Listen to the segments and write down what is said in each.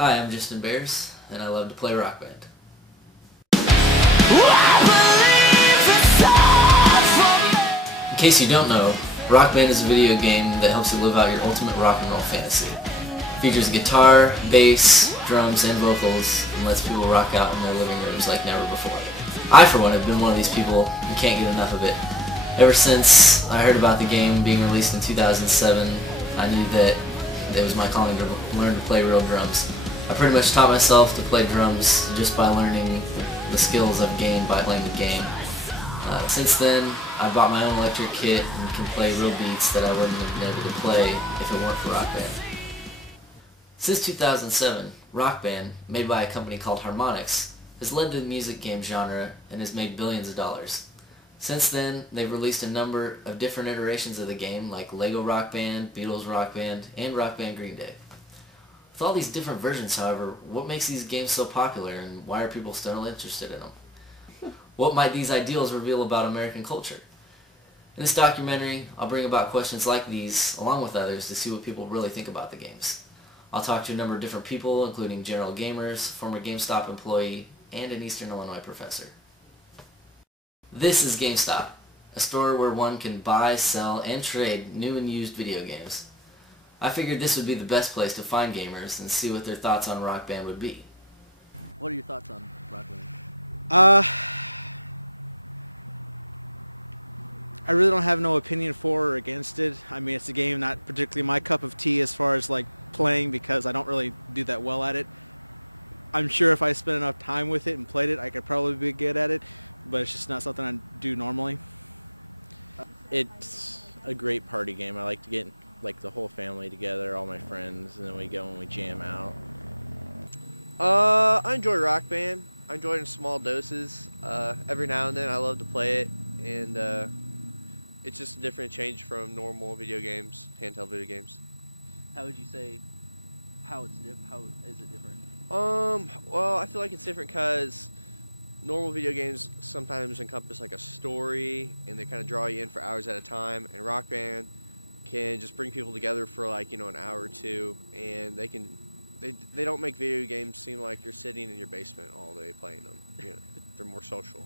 Hi, I'm Justin Bears, and I love to play Rock Band. In case you don't know, Rock Band is a video game that helps you live out your ultimate rock and roll fantasy. It features guitar, bass, drums, and vocals, and lets people rock out in their living rooms like never before. I, for one, have been one of these people who can't get enough of it. Ever since I heard about the game being released in 2007, I knew that it was my calling to learn to play real drums. I pretty much taught myself to play drums just by learning the skills I've gained by playing the game. Since then, I bought my own electric kit and can play real beats that I wouldn't have been able to play if it weren't for Rock Band. Since 2007, Rock Band, made by a company called Harmonix, has led the music game genre and has made billions of dollars. Since then, they've released a number of different iterations of the game, like Lego Rock Band, Beatles Rock Band, and Rock Band Green Day. With all these different versions, however, what makes these games so popular, and why are people still interested in them? What might these ideals reveal about American culture? In this documentary, I'll bring about questions like these, along with others, to see what people really think about the games. I'll talk to a number of different people, including general gamers, former GameStop employee, and an Eastern Illinois professor. This is GameStop, a store where one can buy, sell, and trade new and used video games. I figured this would be the best place to find gamers and see what their thoughts on Rock Band would be. What are your thoughts on Rock Band? I really don't have no opinion for or against it. I mean, it's a game not particularly my cup of tea as far as like playing, because I don't really do that well at it. I'm sure if I spent enough time with it and played it, I could probably be good at it, but it's just not something I do normally. It's a great party game. I like to get like the whole family together, all my friends, and then we go and we jam out. I enjoy Rock Band. I enjoy it in small doses. Every now and then I love to play it, and it's just a different change from normal video games, handheld video games. How would you say, how is it different? Well, I feel like it's different because normal video games sometimes encompass like a story, and they kind of draw you in for hours at a time, and Rock Band can just bring people together for like, an hour or two, and they don't make video games seem like you're sitting in your basement all day playing them. They're more social.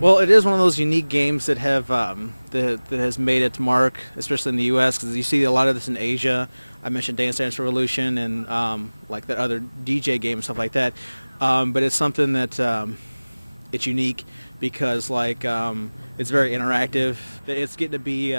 Well, it is one of those unique games that have that has made its mark, especially in the U.S., because you see a lot of this in Asia. I mentioned Dance Dance Revolution and like that other DJ game and stuff like that. But it's something that it's unique because like it's very interactive. It's getting to be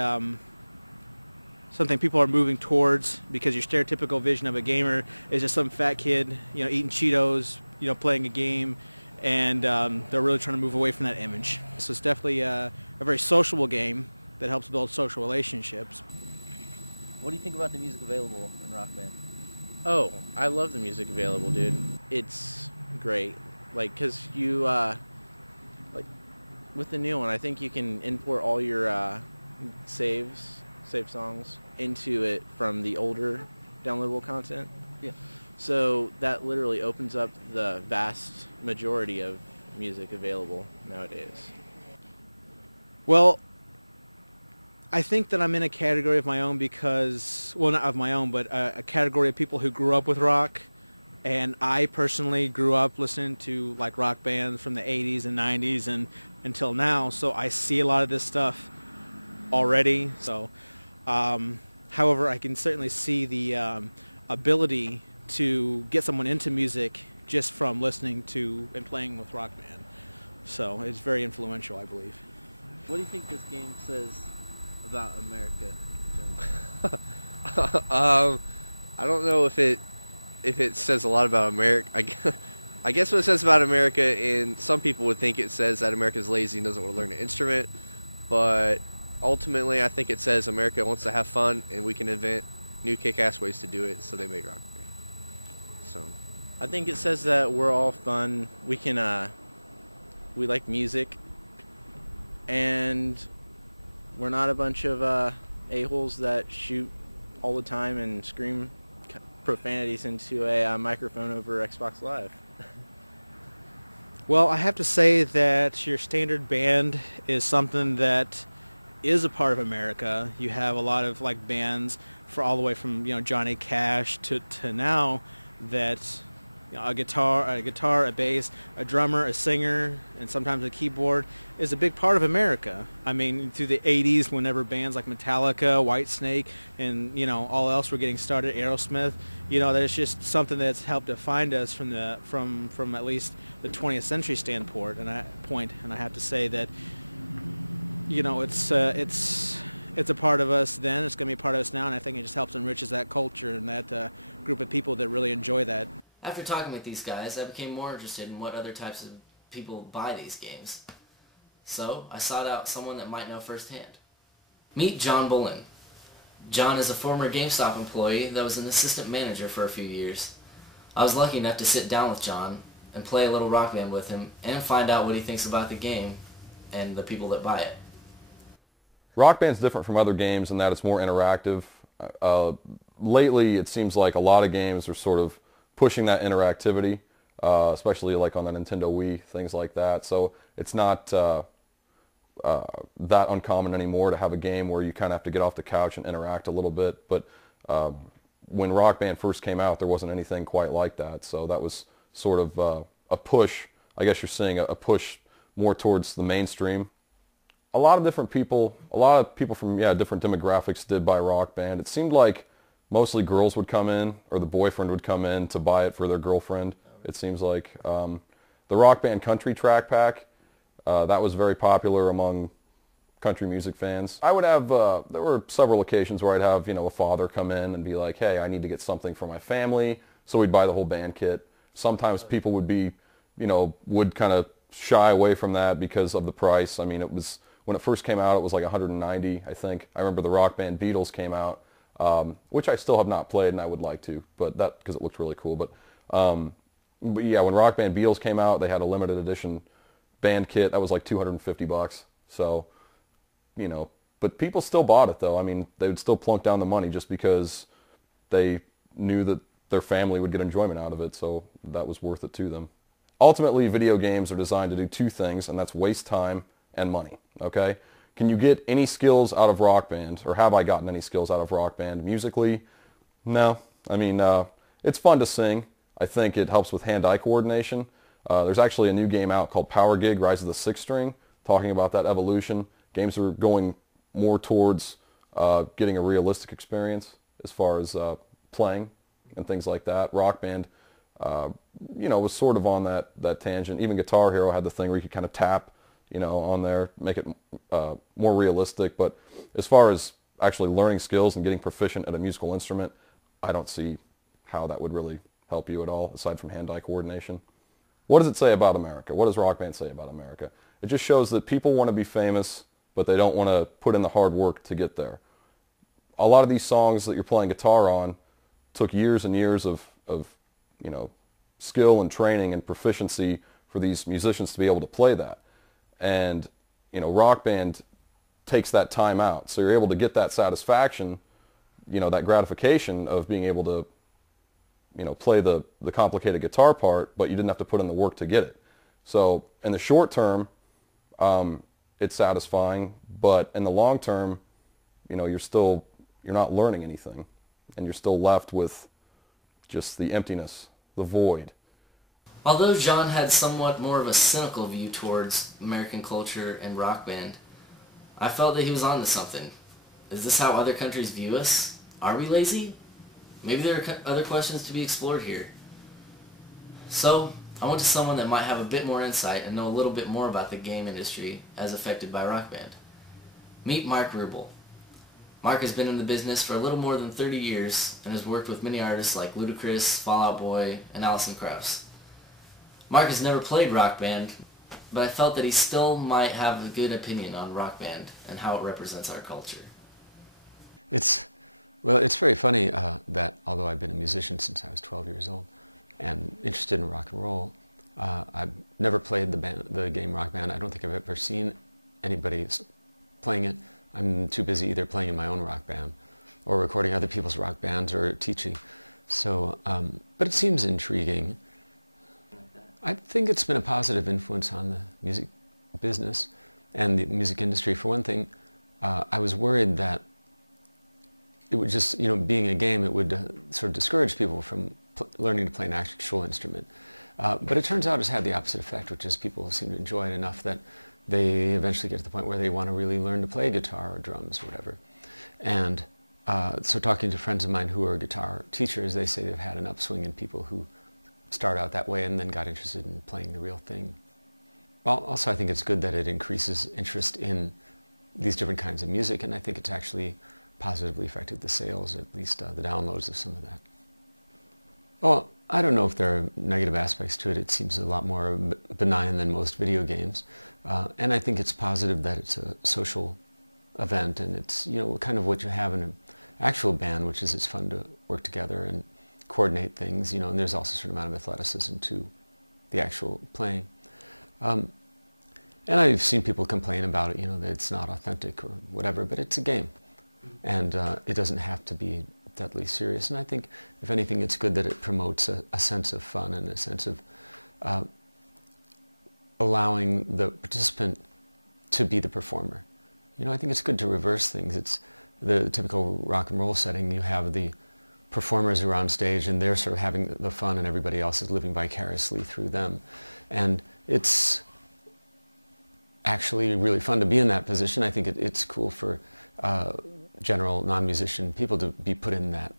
something people are moving towards, because your stereotypical vision of a gamer is just some fat kid, eating Cheetos, playing a game. And they're really trying to move away from that image. So it's definitely a very sociable game that helps build social relationships. What do you think about the music available in Rock Band? Oh, I love the music available, dude. It's great. Like, cause you like with the new one, I think you can import all your save songs into it from the older downloadable content. Yeah. So that literally opens up the vast majority of music available nowadays. Well, I think that I'm in a category of my own because, well, not of my own, but a category of people who grew up with rock. And I personally grew up listening to like rock bands from the 80s and 90s and until now. So I see a lot of this stuff already. So, however, I can certainly see the ability to get someone into music just from listening to and playing with Rock Band. So it's very influential, I believe. What do you think this game says about America? I don't know if it says a lot about America. I guess what it says about America, and some people would think it says that America's lazy and doesn't want to learn an instrument, but ultimately I think it says America wants to have fun and we can invent new kick-ass ways to do it, so they made Rock Band. So I think it says that we're all fun. We can we like music, and we're not a bunch of a-holes that shoot all the time and scream profanities into a microphone over Xbox Live. Well, I have to say that your standard band is something that is a part of America. You have a lot of like bands for all the way from Johnny Cash to now that a guitar, a bass, a drummer, a singer, and sometimes a keyboard is a big part of America. I mean, through the 80s, whenever bands like Metallica, Whitesnake, and all else were getting started, Aerosmith, there's just something that's helped define us from at least the 20th century standpoint. And I have to say that it's a part of us then. It's going to be a part of us now, and I think it just helps enriches that culture and that group of people that really enjoy that. After talking with these guys, I became more interested in what other types of people buy these games. So, I sought out someone that might know firsthand. Meet John Bullen. John is a former GameStop employee that was an assistant manager for a few years. I was lucky enough to sit down with John and play a little Rock Band with him and find out what he thinks about the game and the people that buy it. Rock Band's different from other games in that it's more interactive. Lately, it seems like a lot of games are sort of pushing that interactivity, especially like on the Nintendo Wii, things like that. So it's not that uncommon anymore to have a game where you kind of have to get off the couch and interact a little bit. But when Rock Band first came out, there wasn't anything quite like that. So that was sort of a push. I guess you're seeing a push more towards the mainstream. A lot of people from different demographics did buy Rock Band. It seemed like mostly girls would come in, or the boyfriend would come in to buy it for their girlfriend, it seems like. The Rock Band Country Track Pack, that was very popular among country music fans. I would have, there were several occasions where I'd have, a father come in and be like, hey, I need to get something for my family, so we'd buy the whole band kit. Sometimes people would be, would kind of shy away from that because of the price. I mean, when it first came out, it was like $190, I think. I remember the Rock Band Beatles came out, which I still have not played, and I would like to, but that because it looked really cool. But yeah, when Rock Band Beatles came out, they had a limited edition band kit that was like $250. So, but people still bought it though. I mean, they would still plunk down the money just because they knew that their family would get enjoyment out of it. So that was worth it to them. Ultimately, video games are designed to do two things, and that's waste time and money. Okay. Can you get any skills out of Rock Band, or have I gotten any skills out of Rock Band musically? No. I mean, it's fun to sing. I think it helps with hand-eye coordination. There's actually a new game out called Power Gig, Rise of the Sixth String, talking about that evolution. Games are going more towards getting a realistic experience as far as playing and things like that. Rock Band, was sort of on that tangent. Even Guitar Hero had the thing where you could kind of tap on there, make it more realistic. But as far as actually learning skills and getting proficient at a musical instrument, I don't see how that would really help you at all, aside from hand-eye coordination. What does it say about America? What does Rock Band say about America? It just shows that people want to be famous, but they don't want to put in the hard work to get there. A lot of these songs that you're playing guitar on took years and years of skill and training and proficiency for these musicians to be able to play that. And, Rock Band takes that time out. So you're able to get that satisfaction, that gratification of being able to, play the complicated guitar part, but you didn't have to put in the work to get it. So in the short term, it's satisfying, but in the long term, you're not learning anything, and you're still left with just the emptiness, the void. Although John had somewhat more of a cynical view towards American culture and Rock Band, I felt that he was onto something. Is this how other countries view us? Are we lazy? Maybe there are other questions to be explored here. So, I went to someone that might have a bit more insight and know a little bit more about the game industry as affected by Rock Band. Meet Mark Rubel. Mark has been in the business for a little more than 30 years and has worked with many artists like Ludacris, Fall Out Boy, and Alison Krauss. Mark has never played Rock Band, but I felt that he still might have a good opinion on Rock Band and how it represents our culture. It's very funny that although I've been a musician since I was 12 years old and interested in rock and roll, I've never played the game Rock Band. I don't think I've ever seen anybody playing it. I'm too busy either playing in my own rock band or recording other people's rock bands or teaching. So, but it seems intriguing. I think it's been a positive influence on the music business and the music industry. For one thing, I was worried that it would just, being a game, it would sort of discourage people from learning to play an actual instrument. But it turns out it's had the opposite effect, which is people seem to enjoy it enough that they eventually get to the point where they want to really learn to play guitar or drums or whatever. And so talking to friends of mine who are guitar teachers, they say they've had an upswing in people who start out that way and then got interested in playing the real thing. Well, also I think it's good that it increases interest in these different kinds of music, and I think it's actually positively affected the sales, or at least the downloads of some of that. Well, I don't know if there are negative aspects to it. It seems a lot more benign than most video games. And I think it's positive that it's a social event, and it's, you know, kind of what you have in an actual band, which is it's fun to work together and coordinate things, you know, and there's also a certain amount of athleticism to the actual playing. And I've seen people complain about it, you know, that it's not authentic or whatever, but it's a game. And it doesn't have to be deadly serious. And I think, if anything, it's good that it promotes a sense of fun and a sense of allowing the participant to be the performer. You know, I think it's good to reverse things. It's the typical rock and roll setting. You have the performers who are on stage and they're sort of having the fun, and everybody else is living vicariously through them. And it's actually really fun to be in that position. I think it's cool for general non-musician people to be put in that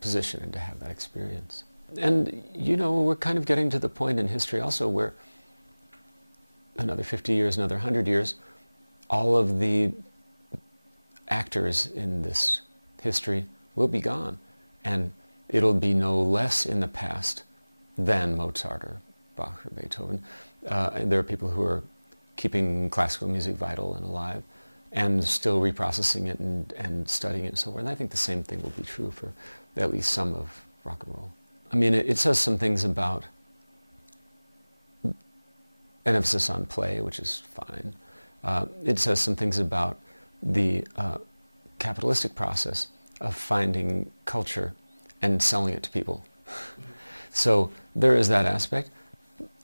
position and to have that experience. And, you know, we're kind of getting to the point in history also where another 50 years, another 100 years, all of the actors in this history will be gone. And it'll be no less in the past than Mozart or Bach or Beethoven. And there are people who are keeping classical music vital and alive and still reprocessing it and studying it and so forth. And I think the same thing will be true for at least some of rock and roll. I mean, it says some things about an emphasis on play, which is fine. It says some things about the capitalistic process of finding culture and selling it to people. So there is that aspect.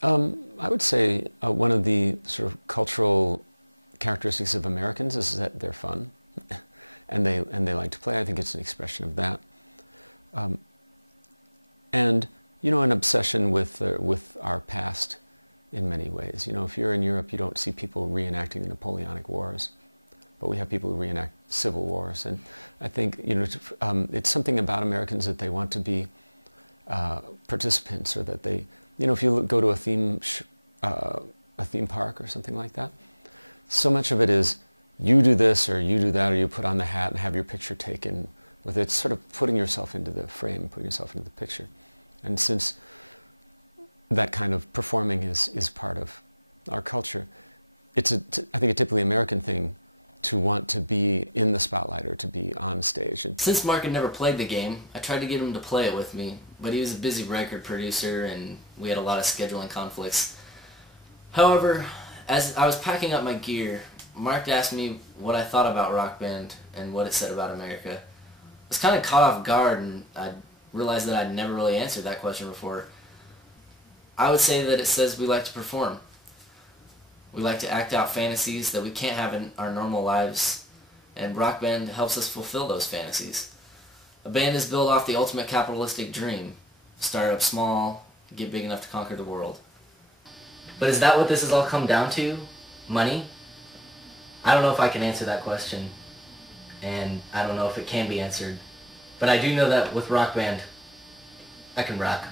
I would say one of the sort of cultural characteristics of Americans is that they're fun and they like to play. I think it's an expression of that. And, you know, an obsession with our past in many ways. You know, if you're in Europe, you don't see people reenacting the Napoleonic Wars, but we have people who reenact civil wars. And I think, you know, it's something about Americans that they want to be participants, or that they, you know, if you go to a theme park or something like that, so much of it is you do this or you do that, or you put on the hat and have your picture taken with it. It's sort of putting yourself into the frame, putting yourself into the picture. And since that kind of performing is part of our culture, it's I think a typically American thing to want to be in the spotlight or to be on stage. And since Mark had never played the game, I tried to get him to play it with me, but he was a busy record producer and we had a lot of scheduling conflicts. However, as I was packing up my gear, Mark asked me what I thought about Rock Band and what it said about America. I was kind of caught off guard, and I realized that I'd never really answered that question before. I would say that it says we like to perform. We like to act out fantasies that we can't have in our normal lives, and Rock Band helps us fulfill those fantasies. A band is built off the ultimate capitalistic dream. Start up small, get big enough to conquer the world. But is that what this has all come down to? Money? I don't know if I can answer that question, and I don't know if it can be answered. But I do know that with Rock Band, I can rock.